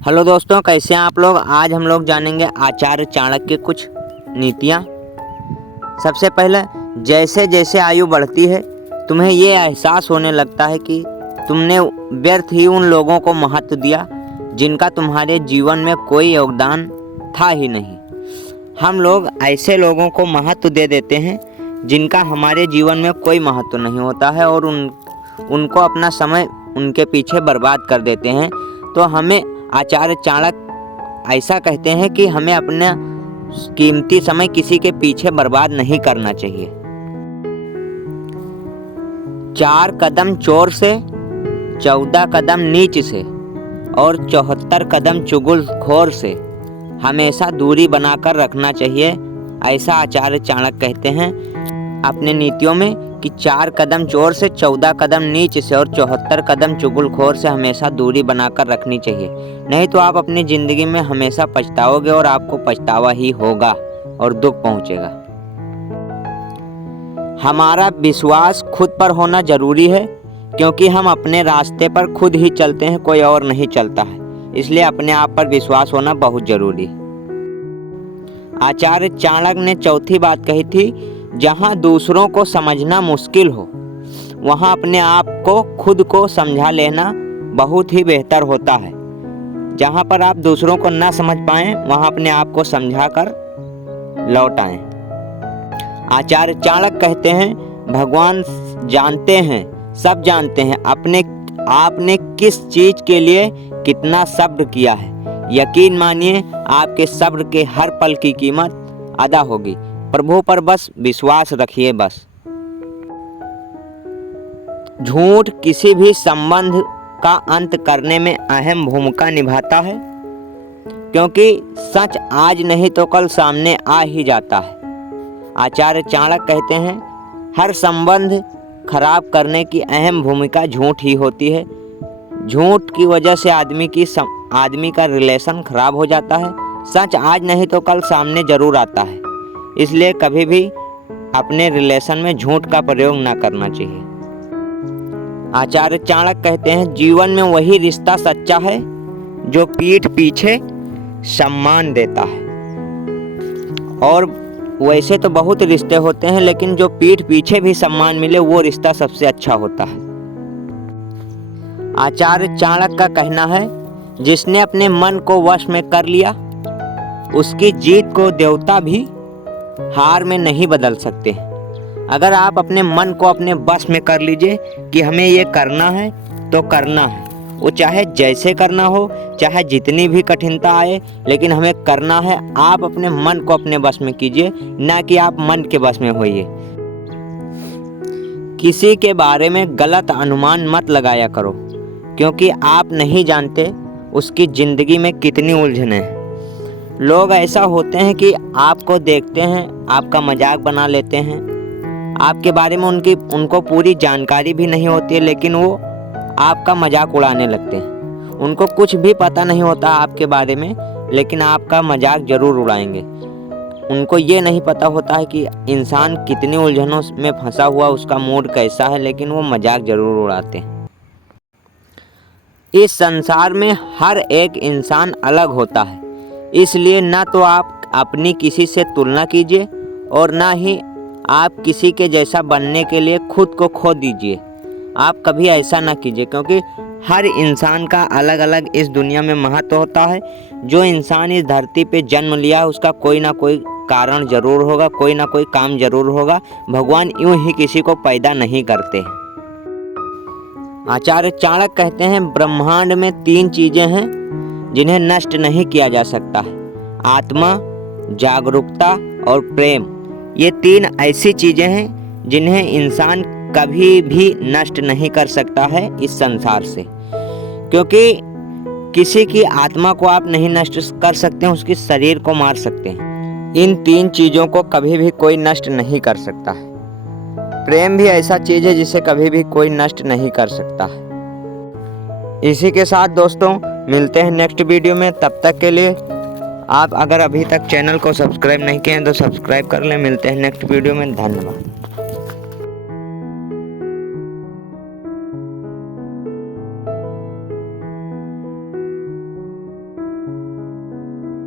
Hello दोस्तों, कैसे हैं आप लोग। आज हम लोग जानेंगे आचार्य चाणक्य की कुछ नीतियाँ। सबसे पहले, जैसे जैसे आयु बढ़ती है तुम्हें ये एहसास होने लगता है कि तुमने व्यर्थ ही उन लोगों को महत्व दिया जिनका तुम्हारे जीवन में कोई योगदान था ही नहीं। हम लोग ऐसे लोगों को महत्व दे देते हैं जिनका हमारे जीवन में कोई महत्व नहीं होता है और उनको अपना समय उनके पीछे बर्बाद कर देते हैं। तो हमें आचार्य चाणक्य ऐसा कहते हैं कि हमें अपना कीमती समय किसी के पीछे बर्बाद नहीं करना चाहिए। 4 कदम चोर से, 14 कदम नीच से और 74 कदम चुगलखोर से हमेशा दूरी बनाकर रखना चाहिए। ऐसा आचार्य चाणक्य कहते हैं अपने नीतियों में कि 4 कदम चोर से, 14 कदम नीच से और 74 कदम चुगलखोर से हमेशा दूरी बनाकर रखनी चाहिए। नहीं तो आप अपनी ज़िंदगी में हमेशा पछताओगे और आपको पछतावा ही होगा और दुख पहुंचेगा। हमारा विश्वास खुद पर होना जरूरी है क्योंकि हम अपने रास्ते पर खुद ही चलते हैं, कोई और नहीं चलता है। इसलिए अपने आप पर विश्वास होना बहुत जरूरी है। आचार्य चाणक्य ने चौथी बात कही थी, जहाँ दूसरों को समझना मुश्किल हो वहाँ अपने आप को खुद को समझा लेना बहुत ही बेहतर होता है। जहाँ पर आप दूसरों को ना समझ पाएं वहाँ अपने आप को समझा कर लौट आएं। आचार्य चाणक्य कहते हैं, भगवान जानते हैं, सब जानते हैं आपने किस चीज के लिए कितना सब्र किया है। यकीन मानिए आपके सब्र के हर पल की कीमत अदा होगी। प्रभु पर बस विश्वास रखिए। बस झूठ किसी भी संबंध का अंत करने में अहम भूमिका निभाता है क्योंकि सच आज नहीं तो कल सामने आ ही जाता है। आचार्य चाणक्य कहते हैं, हर संबंध खराब करने की अहम भूमिका झूठ ही होती है। झूठ की वजह से आदमी का रिलेशन खराब हो जाता है। सच आज नहीं तो कल सामने जरूर आता है। इसलिए कभी भी अपने रिलेशन में झूठ का प्रयोग ना करना चाहिए। आचार्य चाणक्य कहते हैं, जीवन में वही रिश्ता सच्चा है जो पीठ पीछे सम्मान देता है। और वैसे तो बहुत रिश्ते होते हैं लेकिन जो पीठ पीछे भी सम्मान मिले वो रिश्ता सबसे अच्छा होता है। आचार्य चाणक्य का कहना है, जिसने अपने मन को वश में कर लिया उसकी जीत को देवता भी हार में नहीं बदल सकते। अगर आप अपने मन को अपने बस में कर लीजिए कि हमें ये करना है तो करना है, वो चाहे जैसे करना हो, चाहे जितनी भी कठिनता आए, लेकिन हमें करना है। आप अपने मन को अपने बस में कीजिए, ना कि आप मन के बस में होइए। किसी के बारे में गलत अनुमान मत लगाया करो क्योंकि आप नहीं जानते उसकी ज़िंदगी में कितनी उलझनें हैं। लोग ऐसा होते हैं कि आपको देखते हैं, आपका मजाक बना लेते हैं, आपके बारे में उनको पूरी जानकारी भी नहीं होती है लेकिन वो आपका मजाक उड़ाने लगते हैं। उनको कुछ भी पता नहीं होता आपके बारे में लेकिन आपका मजाक ज़रूर उड़ाएंगे। उनको ये नहीं पता होता है कि इंसान कितनी उलझनों में फंसा हुआ, उसका मूड कैसा है, लेकिन वो मजाक ज़रूर उड़ाते हैं। इस संसार में हर एक इंसान अलग होता है, इसलिए ना तो आप अपनी किसी से तुलना कीजिए और ना ही आप किसी के जैसा बनने के लिए खुद को खो दीजिए। आप कभी ऐसा ना कीजिए क्योंकि हर इंसान का अलग अलग इस दुनिया में महत्व होता है। जो इंसान इस धरती पे जन्म लिया उसका कोई ना कोई कारण जरूर होगा, कोई ना कोई काम जरूर होगा। भगवान यूं ही किसी को पैदा नहीं करते। आचार्य चाणक्य कहते हैं, ब्रह्मांड में 3 चीजें हैं जिन्हें नष्ट नहीं किया जा सकता है, आत्मा, जागरूकता और प्रेम। ये 3 ऐसी चीजें हैं जिन्हें इंसान कभी भी नष्ट नहीं कर सकता है इस संसार से, क्योंकि किसी की आत्मा को आप नहीं नष्ट कर सकते हैं, उसके शरीर को मार सकते हैं। इन 3 चीज़ों को कभी भी कोई नष्ट नहीं कर सकता है। प्रेम भी ऐसा चीज़ है जिसे कभी भी कोई नष्ट नहीं कर सकता है। इसी के साथ दोस्तों मिलते हैं नेक्स्ट वीडियो में। तब तक के लिए आप अगर अभी तक चैनल को सब्सक्राइब नहीं किए हैं तो सब्सक्राइब कर लें। मिलते हैं नेक्स्ट वीडियो में। धन्यवाद।